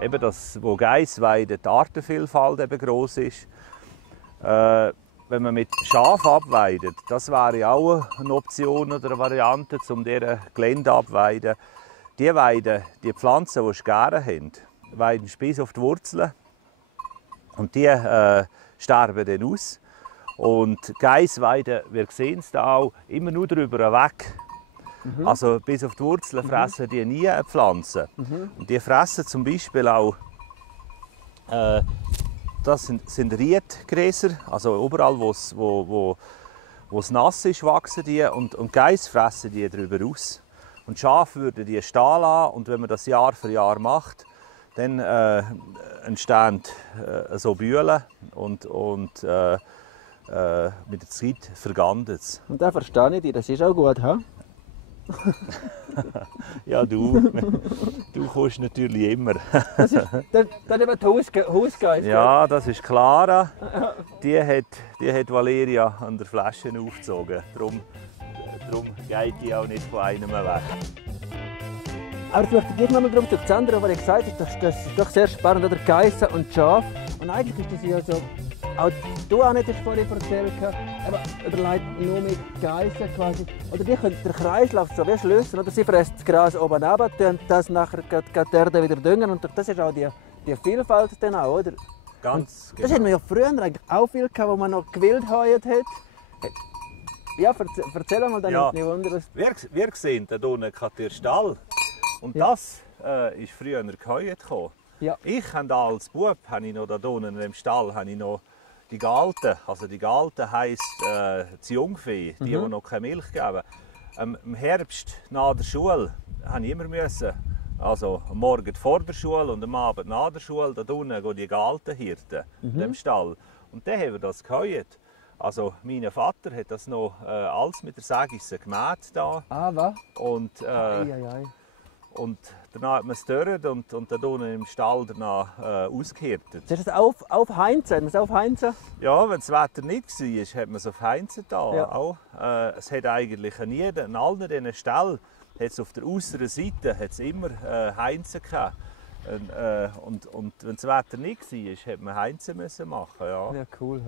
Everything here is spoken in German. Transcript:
eben das, wo Geiss weiden, die Artenvielfalt eben gross ist. Wenn man mit Schaf abweidet, das wäre auch eine Option oder eine Variante, um diese Gelände abweiden. Die weiden die Pflanzen, die Scheren haben, weiden bis auf die Wurzeln. Und die sterben dann aus. Und Geissweiden, wir sehen es da auch, immer nur darüber weg. Also bis auf die Wurzeln fressen die nie eine Pflanze. Und die fressen zum Beispiel auch, das sind Riedgräser, also überall wo es nass ist, wachsen die und Geiss fressen die darüber aus. Und Schafe würden die stehen lassen und wenn man das Jahr für Jahr macht, dann entstehen so Bühlen und mit der Zeit vergandet es. Und da verstehe ich dich, das ist auch gut, ha? Ja, du kommst natürlich immer. Das ist eben die Hausgeist. Ja, das ist Clara. Die hat Valeria an der Flasche aufgezogen. Darum geht die auch nicht von einem weg. Aber jetzt möchte ich dich nochmal darauf zurückzählen, was ich gesagt habe, das ist doch sehr spannend, oder? Geissen und Schaf. Und eigentlich ist das ja so, auch du auch nicht vorhin erzählt, aber überlegt nur mit Geissen quasi. Oder die können den Kreislauf so wie schliessen, oder? Sie fressen das Gras oben runter, und das nachher geht die Erde wieder düngen. Und das ist auch die Vielfalt dann auch, oder? Ganz genau. Das hatten wir ja früher eigentlich auch viel gehabt, wo man noch gewillt geheuert hat. Ja, erzähl mal, dann Ja. nicht wundern. Wir sehen da unten den Stall. Und das ist früher geheuert. Ja. Ich habe als Bub noch da unten im Stall noch die Galten. Also die Galten heisst das Jungvieh, die noch keine Milch geben. Im Herbst nach der Schule musste ich immer also am Morgen vor der Schule und am Abend nach der Schule da unten gehen die Galtenhirten in dem Stall. Und dann haben wir das geheuert. Also mein Vater hat das noch alles mit der Sägisse gemäht da. Ah, was? Und und danach hat man es gedörrt und da unten im Stall danach ausgehirtet. Hast du das aufheizen? Ja, wenn das Wetter nicht war, hat man es auf Heinzen da. Ja. Auch. Es hat eigentlich an allen diesen Ställen hat's auf der äußeren Seite immer Heinzen gehabt. Und wenn das Wetter nicht war, hat man Heinzen machen. Ja. Ja, cool.